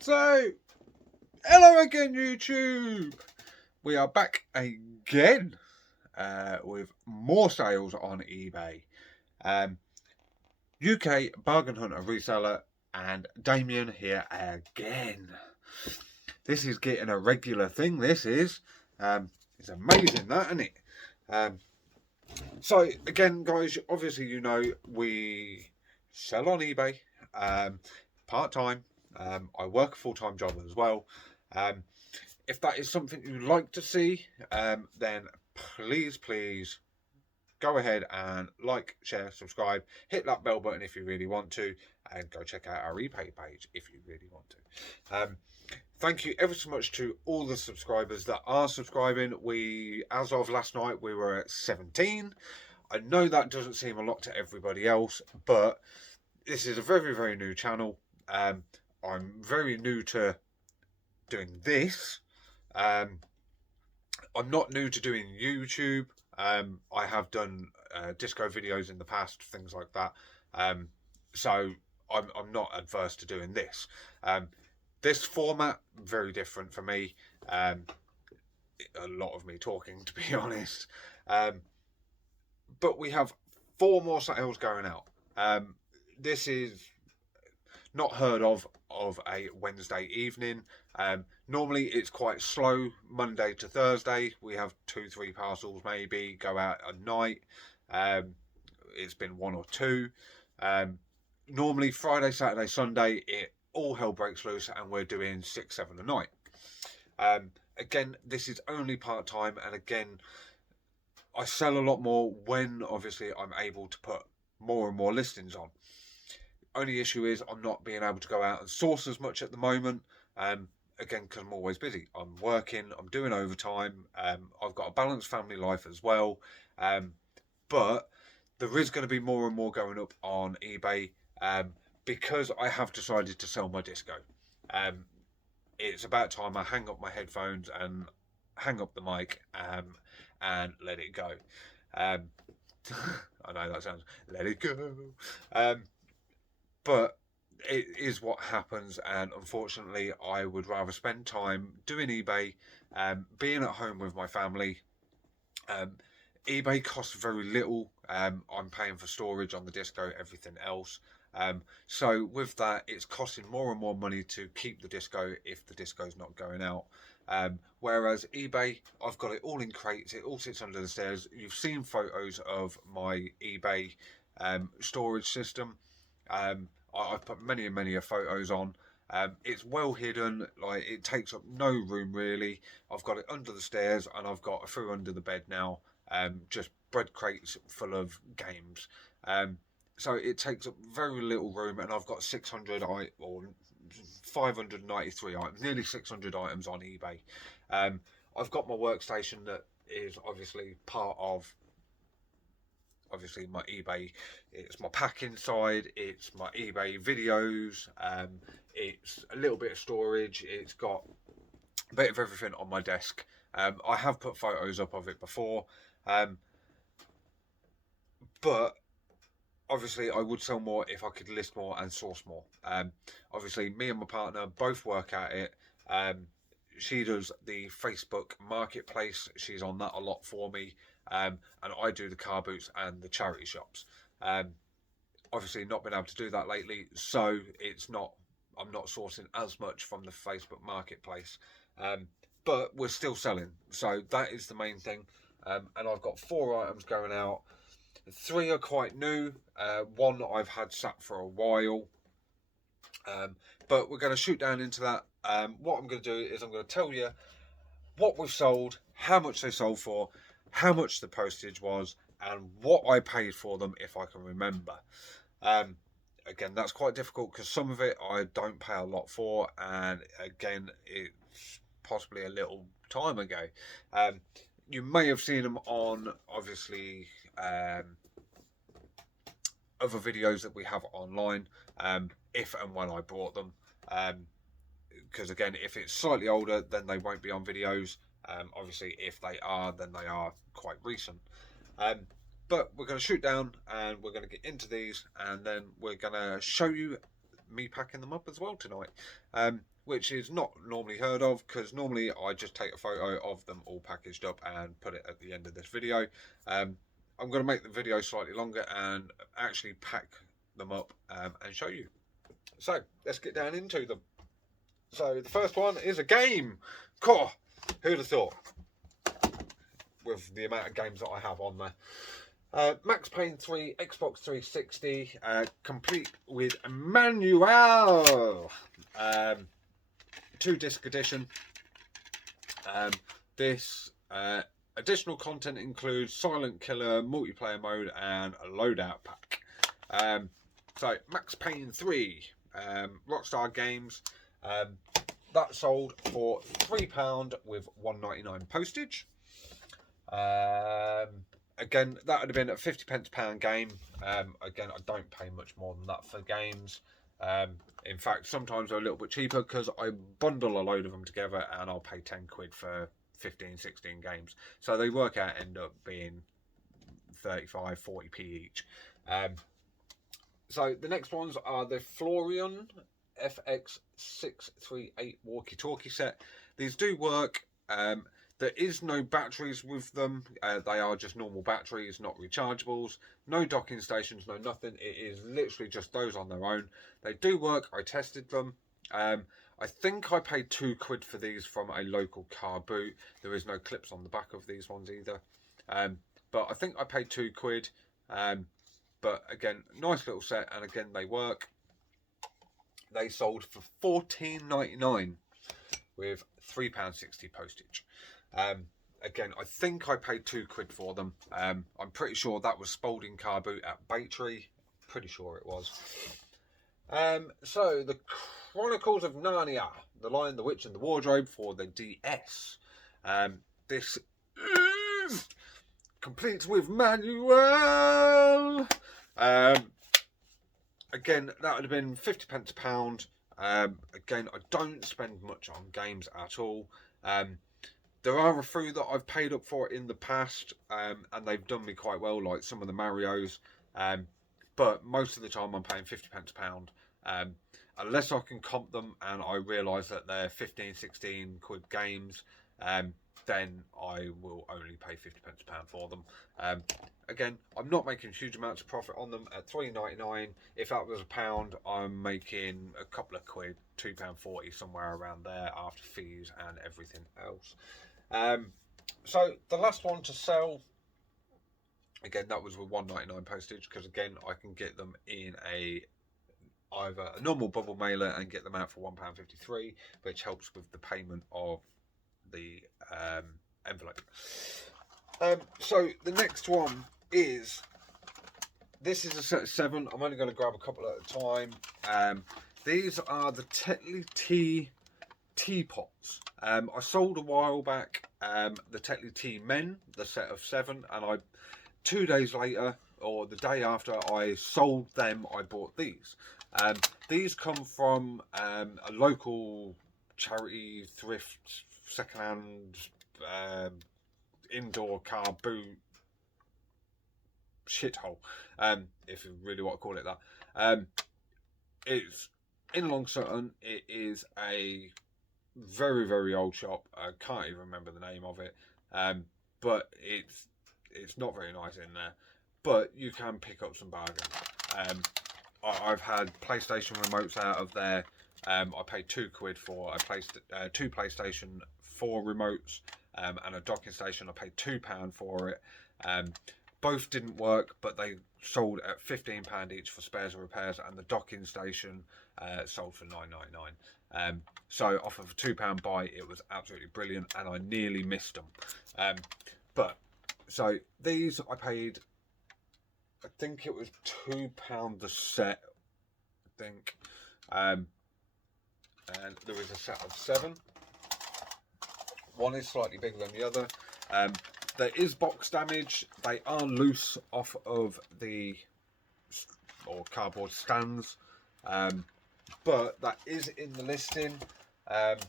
So, hello again, YouTube. We are back again with more sales on eBay. UK Bargain Hunter reseller and Damien here again. This is getting a regular thing. This is it's amazing, that, isn't it? So again, guys, obviously you know we sell on eBay part time. I work a full-time job as well. If that is something you'd like to see, then please go ahead and like, share, subscribe, hit that bell button if you really want to, and go check out our eBay page if you really want to. Thank you ever so much to all the subscribers that are subscribing. As of last night, we were at 17. I know that doesn't seem a lot to everybody else, but this is a very new channel. I'm very new to doing this. I'm not new to doing YouTube. I have done disco videos in the past, things like that. So I'm not adverse to doing this. This format, very different for me. A lot of me talking, to be honest. But we have 4 more sales going out. This is not heard of a Wednesday evening. Normally it's quite slow Monday to Thursday. We have 2-3 parcels maybe go out at night. It's been 1 or 2. Normally Friday, Saturday, Sunday it all hell breaks loose and we're doing 6-7 a night. Again, this is only part-time, and again I sell a lot more when obviously I'm able to put more and more listings on. Only issue is I'm not being able to go out and source as much at the moment. Again, because I'm always busy. I'm working, I'm doing overtime. I've got a balanced family life as well. But there is going to be more and more going up on eBay because I have decided to sell my disco. It's about time I hang up my headphones and hang up the mic and let it go. I know that sounds, let it go. But it is what happens, and unfortunately I would rather spend time doing eBay, being at home with my family. eBay costs very little. I'm paying for storage on the disco, everything else. So with that, it's costing more and more money to keep the disco if the disco's not going out. Whereas eBay, I've got it all in crates, it all sits under the stairs. You've seen photos of my eBay storage system. I've put many a photos on. It's well hidden, like it takes up no room really. I've got it under the stairs and I've got a few under the bed now. Just bread crates full of games. So it takes up very little room, and I've got 593 items, nearly 600 items on eBay. I've got my workstation that is obviously part of my eBay. It's my packing side, it's my eBay videos, it's a little bit of storage, it's got a bit of everything on my desk. I have put photos up of it before, but obviously I would sell more if I could list more and source more. Obviously me and my partner both work at it. She does the Facebook marketplace, she's on that a lot for me. And I do the car boots and the charity shops. Obviously not been able to do that lately, so I'm not sourcing as much from the Facebook marketplace. But we're still selling, so that is the main thing. And I've got 4 items going out. 3 are quite new. 1 I've had sat for a while. But we're going to shoot down into that. What I'm going to do is I'm going to tell you what we've sold, how much they sold for, how much the postage was, and what I paid for them if I can remember. Again, that's quite difficult because some of it I don't pay a lot for, and again, it's possibly a little time ago. You may have seen them on obviously other videos that we have online, if and when I bought them. Because again, if it's slightly older, then they won't be on videos. Obviously if they are, then they are quite recent. But we're going to shoot down and we're going to get into these, and then we're going to show you me packing them up as well tonight. which is not normally heard of, because normally I just take a photo of them all packaged up and put it at the end of this video. I'm going to make the video slightly longer and actually pack them up and show you. So let's get down into them. So the first one is a game. Cool. Who'd have thought? With the amount of games that I have on there. Max Payne 3, Xbox 360, complete with manual. 2-disc edition. This additional content includes Silent Killer, multiplayer mode, and a loadout pack. So Max Payne 3, Rockstar Games. That sold for £3 with £1.99 postage. Again, that would have been a 50p pound game. Again, I don't pay much more than that for games. In fact, sometimes they're a little bit cheaper because I bundle a load of them together and I'll pay 10 quid for 15, 16 games. So they work out, end up being 35, 40p each. So the next ones are the Florion FX638 walkie-talkie set. These do work. There is no batteries with them. They are just normal batteries, not rechargeables. No docking stations, no nothing. It is literally just those on their own. They do work. I tested them. I think I paid 2 quid for these from a local car boot. There is no clips on the back of these ones either. But I think I paid 2 quid. But again, nice little set, and again, they work. They sold for £14.99 with £3.60 postage. Again, I think I paid 2 quid for them. I'm pretty sure that was Spalding car boot at Baytree. Pretty sure it was. So the Chronicles of Narnia, The Lion, the Witch, and the Wardrobe for the DS. This is complete with manual. Again, that would have been 50p a pound. Again, I don't spend much on games at all. There are a few that I've paid up for in the past, and they've done me quite well, like some of the Marios. But most of the time I'm paying 50p a pound. Unless I can comp them and I realise that they're 15, 16 quid games, then I will only pay 50p a pound for them. Again, I'm not making huge amounts of profit on them at £3.99. If that was £1, I'm making a couple of quid, £2.40, somewhere around there after fees and everything else. So the last one to sell, again, that was with £1.99 postage, because again, I can get them in either a normal bubble mailer and get them out for £1.53, which helps with the payment of the envelope. So the next one is, this is a set of 7. I'm only going to grab a couple at a time. These are the Techni Tea Teapots. I sold a while back the Techni Tea Men, the set of 7, and 2 days later, or the day after I sold them, I bought these. These come from a local charity, thrift, second-hand, indoor car boot shithole, if you really want to call it that. It's in Long Sutton. It is a very, very old shop. I can't even remember the name of it, but it's not very nice in there, but you can pick up some bargains. I've had PlayStation remotes out of there. I paid 2 quid for two PlayStation 4 remotes and a docking station. I paid £2 for it. Both didn't work, but they sold at £15 each for spares and repairs, and the docking station sold for £9.99. So off of a £2 buy, it was absolutely brilliant, and I nearly missed them. So these I paid, I think it was £2 the set, I think. And there is a set of 7. One is slightly bigger than the other. There is box damage. They are loose off of the cardboard stands, but that is in the listing. But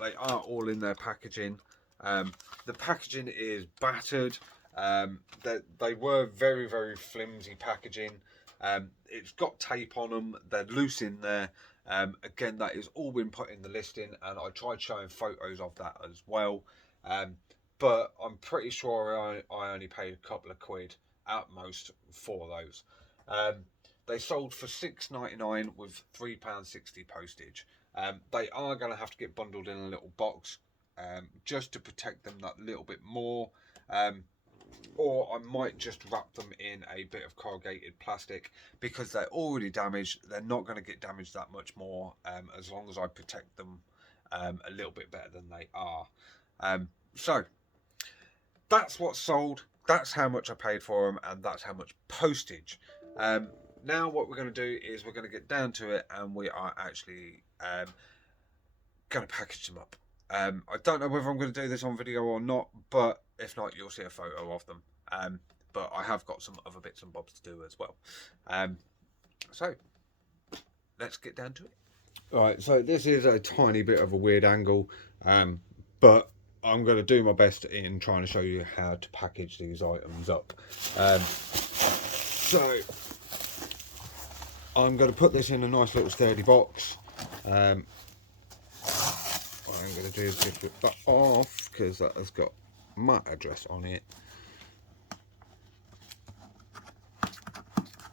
they are all in their packaging. The packaging is battered. They were very, very flimsy packaging. It's got tape on them, they're loose in there. Again, that is all been put in the listing, and I tried showing photos of that as well. But I'm pretty sure I only paid a couple of quid at most for those. They sold for £6.99 with £3.60 postage. They are going to have to get bundled in a little box just to protect them that little bit more. Or I might just wrap them in a bit of corrugated plastic, because they're already damaged. They're not going to get damaged that much more as long as I protect them a little bit better than they are. So that's what's sold, that's how much I paid for them, and that's how much postage. Now what we're going to do is we're going to get down to it, and we are actually going to package them up. I don't know whether I'm going to do this on video or not, but if not, you'll see a photo of them. But I have got some other bits and bobs to do as well. So let's get down to it. Right, so this is a tiny bit of a weird angle, but I'm going to do my best in trying to show you how to package these items up. So I'm going to put this in a nice little sturdy box. What I'm going to do is just rip that off, because that has got my address on it.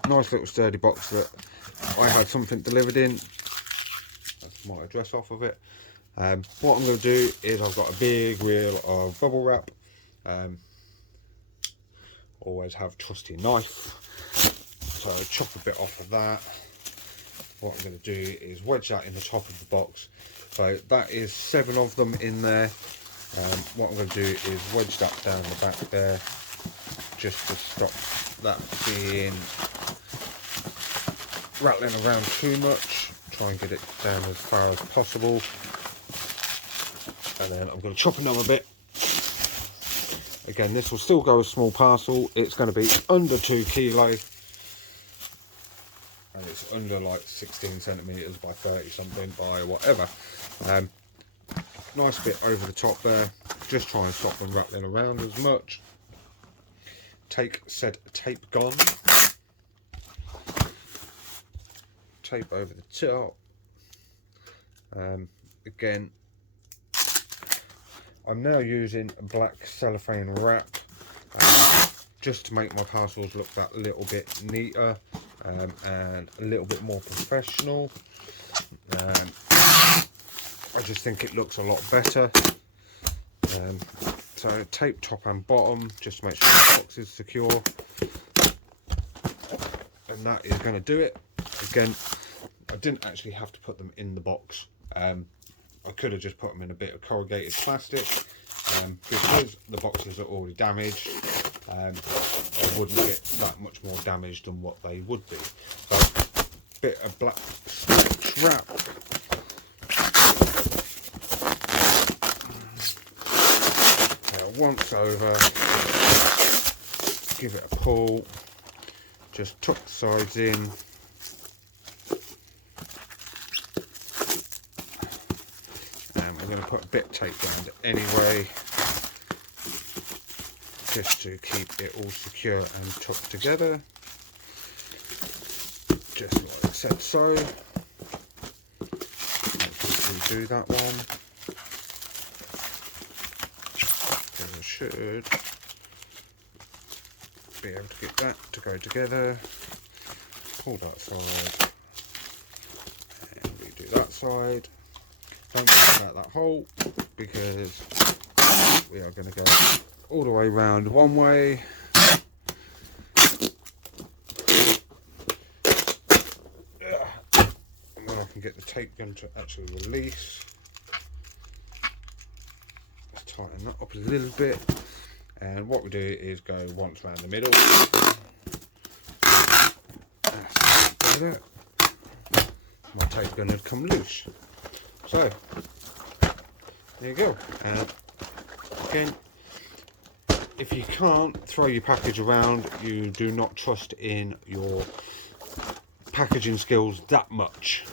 Nice little sturdy box that I had something delivered in. That's my address off of it. What I'm going to do is I've got a big reel of bubble wrap. Always have trusty knife. So I chop a bit off of that. What I'm going to do is wedge that in the top of the box. So that is 7 of them in there. What I'm going to do is wedge that down the back there, just to stop that being rattling around too much. Try and get it down as far as possible. And then I'm going to chop another bit. Again, this will still go a small parcel. It's going to be under 2 kilos. And it's under like 16 centimetres by 30 something by whatever. Nice bit over the top there. Just try and stop them rattling around as much. Take said tape gone. Tape over the top. Again, I'm now using a black cellophane wrap just to make my parcels look that little bit neater and a little bit more professional. I just think it looks a lot better. So tape top and bottom just to make sure the box is secure, and that is going to do it. Again, I didn't actually have to put them in the box. I could have just put them in a bit of corrugated plastic. Because the boxes are already damaged, they wouldn't get that much more damaged than what they would be. So, bit of black stretch wrap. Now, once over, give it a pull. Just tuck the sides in. I'm going to put a bit of tape around it anyway, just to keep it all secure and tucked together, just like I said so. Let's do that one, because I should be able to get that to go together. Pull that side, and redo that side. Don't worry about that hole, because we are going to go all the way round one way. And then I can get the tape gun to actually release. Let's tighten that up a little bit. And what we do is go once round the middle. That's better. My tape gun had come loose. So, there you go. Again, if you can't throw your package around, you do not trust in your packaging skills that much.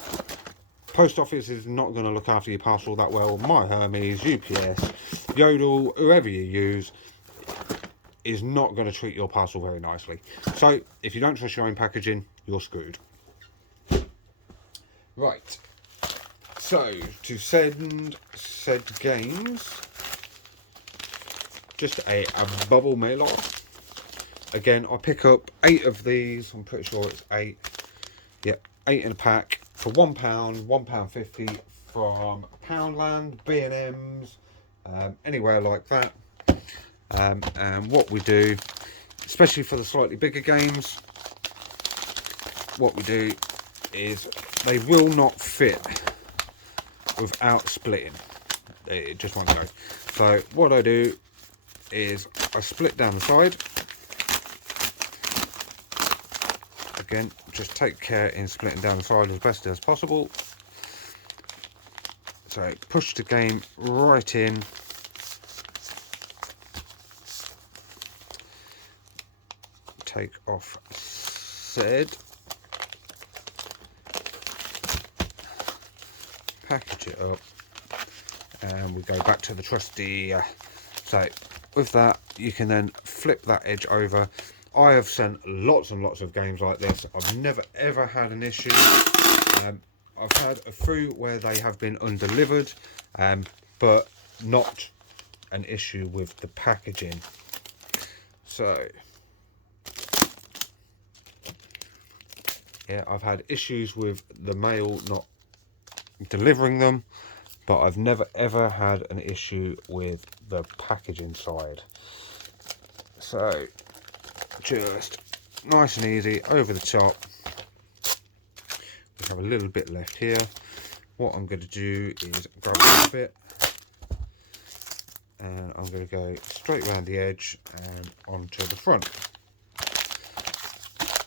Post office is not going to look after your parcel that well. My Hermes, UPS, Yodel, whoever you use, is not going to treat your parcel very nicely. So if you don't trust your own packaging, you're screwed. Right, so to send said games, just a bubble mailer. Again, I pick up 8 of these. I'm pretty sure it's 8. Yep, 8 in a pack for £1, £1.50 from Poundland, B&M's, anywhere like that. And what we do, especially for the slightly bigger games, what we do is they will not fit without splitting. It just won't go. So what I do is I split down the side. Again, just take care in splitting down the side as best as possible. So push the game right in. Take off said. Package it up. And we go back to the trusty. So with that, you can then flip that edge over. I have sent lots and lots of games like this. I've never ever had an issue. I've had a few where they have been undelivered, but not an issue with the packaging. So yeah, I've had issues with the mail not delivering them, but I've never ever had an issue with the packaging side. So just nice and easy over the top. We have a little bit left here. What I'm going to do is grab this bit and I'm going to go straight around the edge and onto the front.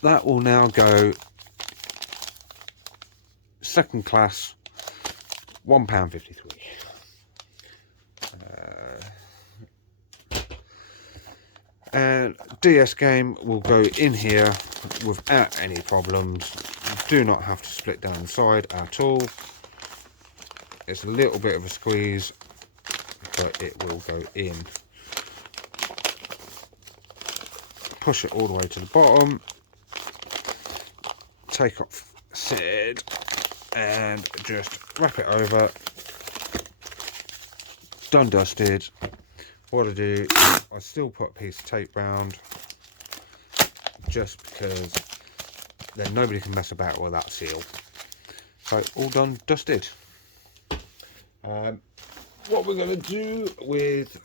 That will now go second class, £1.53. And DS game will go in here without any problems. You do not have to split down the side at all. It's a little bit of a squeeze, but it will go in. Push it all the way to the bottom. Take off said and just wrap it over. Done dusted. What I do is I still put a piece of tape round, just because then nobody can mess about with that seal. So all done, dusted. What we're going to do with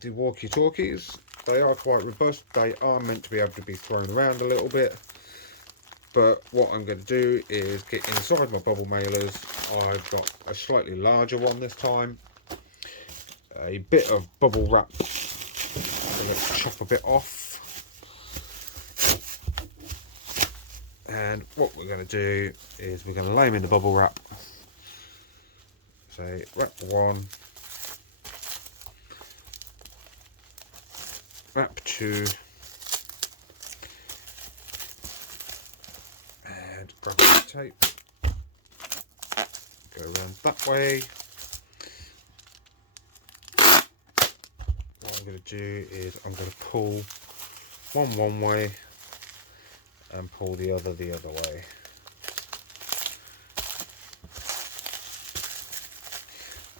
the walkie-talkies, they are quite robust. They are meant to be able to be thrown around a little bit. But what I'm going to do is get inside my bubble mailers. I've got a slightly larger one this time. A bit of bubble wrap. I'm going to chop a bit off. And what we're going to do is we're going to lay them in the bubble wrap. So wrap 1. Wrap 2. Grab the tape, go around that way. What I'm going to do is I'm going to pull one way and pull the other way.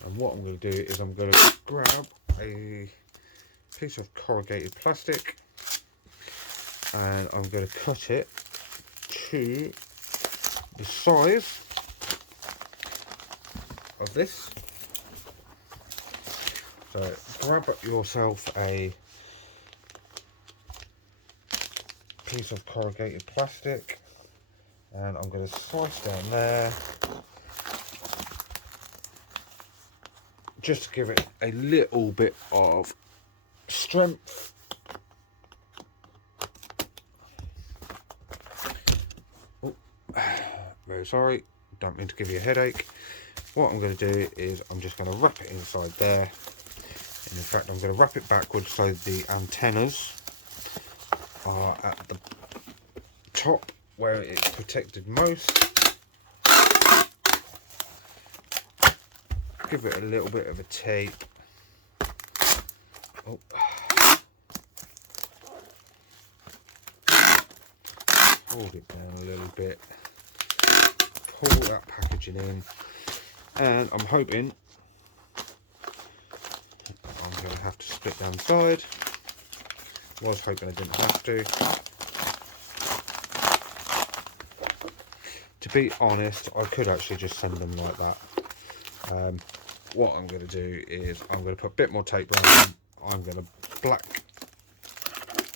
And what I'm going to do is I'm going to grab a piece of corrugated plastic and I'm going to cut it to the size of this. So grab yourself a piece of corrugated plastic and I'm going to slice down there just to give it a little bit of strength. Very sorry, don't mean to give you a headache. What I'm going to do is I'm just going to wrap it inside there, and in fact I'm going to wrap it backwards so the antennas are at the top where it's protected most. Give it a little bit of a tape Oh. Hold it down a little bit. Pull that packaging in. And I'm hoping I'm going to have to split down the side. Was hoping I didn't have to. To be honest, I could actually just send them like that. What I'm going to do is I'm going to put a bit more tape around them. I'm going to black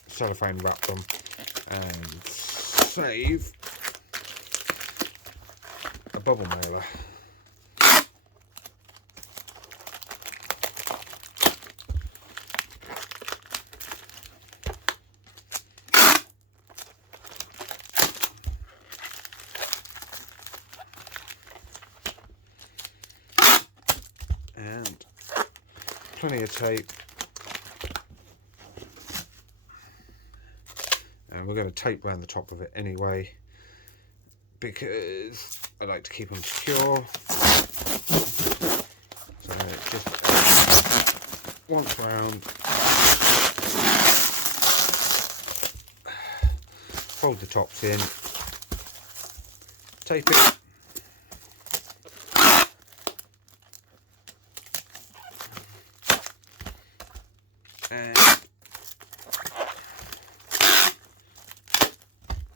cellophane wrap them and save a bubble mailer. And plenty of tape, and we're going to tape around the top of it anyway because I like to keep them secure. So just once round, fold the tops in, tape it. And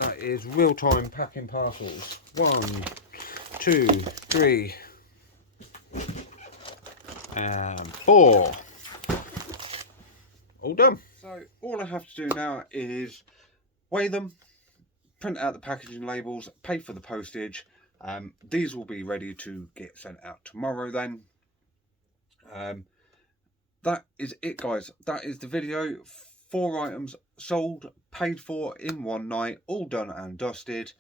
that is real-time packing parcels. 1, 2, 3, and 4. All done. So all I have to do now is weigh them, print out the packaging labels, pay for the postage. These will be ready to get sent out tomorrow then. That is it, guys. That is the video. 4 items sold, paid for in one night, all done and dusted.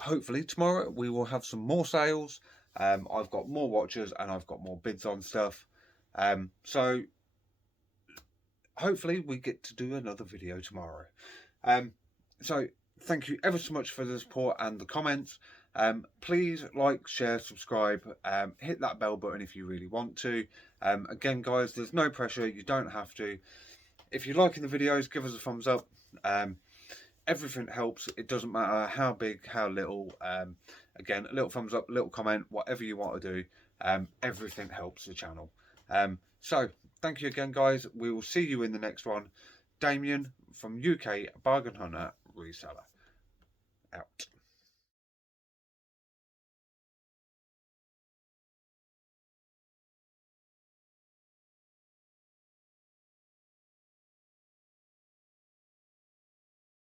Hopefully tomorrow we will have some more sales. I've got more watches and I've got more bids on stuff. So hopefully we get to do another video tomorrow. So thank you ever so much for the support and the comments. Please like, share, subscribe, hit that bell button if you really want to. Again, guys, there's no pressure, you don't have to. If you're liking the videos, give us a thumbs up. Everything helps. It doesn't matter how big, how little. Again, a little thumbs up, a little comment, whatever you want to do. Everything helps the channel. So thank you again, guys. We will see you in the next one. Damien from UK Bargain Hunter Reseller, out.